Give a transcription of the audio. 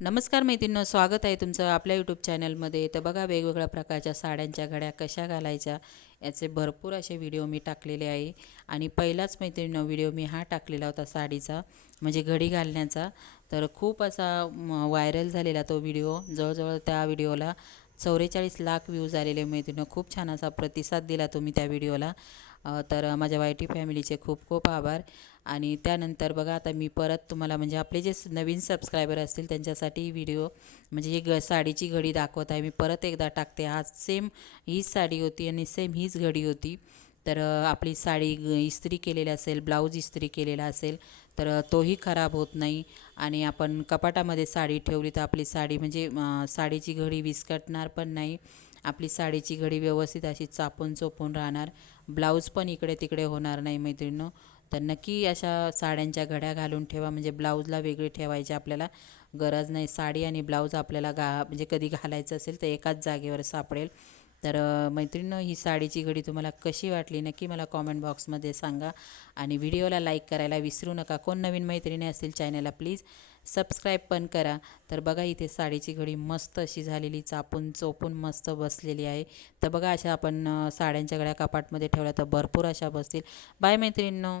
नमस्कार मैत्रिणींनो स्वागत आहे तुमचं आपल्या यूट्यूब चॅनलमध्ये तर बघा वेगवेगळ्या प्रकारच्या साड्यांच्या घड्या कशा घालायच्या याचे भरपूर असे व्हिडिओ मी टाकलेले आहे. आणि पहिलाच मैत्रिणींनो व्हिडिओ मी हा टाकलेला होता साडीचा म्हणजे घडी घालण्याचा. तर खूप असा व्हायरल झालेला तो व्हिडिओ जवळजवळ त्या व्हिडिओला चौवेचाळीस लाख व्ह्यूज आलेले मैत्रिणीनं. खूप छान असा प्रतिसाद दिला तुम्ही त्या व्हिडिओला तर माझ्या वाय टी फॅमिलीचे खूप खूप आभार. आणि त्यानंतर बघा आता मी परत तुम्हाला म्हणजे आपले जे नवीन सबस्क्रायबर असतील त्यांच्यासाठी व्हिडिओ म्हणजे ही ग साडीची घडी दाखवत आहे मी परत एकदा टाकते. हा सेम हीच साडी होती आणि सेम हीच घडी होती. तर आपली साडी ग- इस्त्री केलेली असेल ब्लाऊज इस्त्री केलेला असेल तर तोही खराब होत नाही. आणि आपण कपाटामध्ये साडी ठेवली तर आपली साडी म्हणजे साडीची घडी विस्कटणार पण नाही. आपली साडीची घडी व्यवस्थित अशी चापून चोपून राहणार. ब्लाऊज पण इकडे तिकडे होणार नाही मैत्रिणीनं तर नक्की अशा साड्यांच्या घड्या घालून ठेवा. म्हणजे ब्लाऊजला वेगळी ठेवायची आपल्याला गरज नाही. साडी आणि ब्लाऊज आपल्याला गा म्हणजे कधी घालायचं असेल तर एकाच जागेवर सापडेल. तर अ, मैत्रिणीनं ही साडीची घडी तुम्हाला कशी वाटली नक्की मला कॉमेंट बॉक्समध्ये सांगा. आणि व्हिडिओला लाईक करायला विसरू नका. कोण नवीन मैत्रिणी असतील चॅनलला प्लीज सबस्क्राईब पण करा. तर बघा इथे साडीची घडी मस्त अशी झालेली चापून चोपून मस्त बसलेली आहे. तर बघा अशा आपण साड्यांच्या घड्या कपाटमध्ये ठेवल्या तर भरपूर अशा बसतील. बाय मैत्रिणींनो.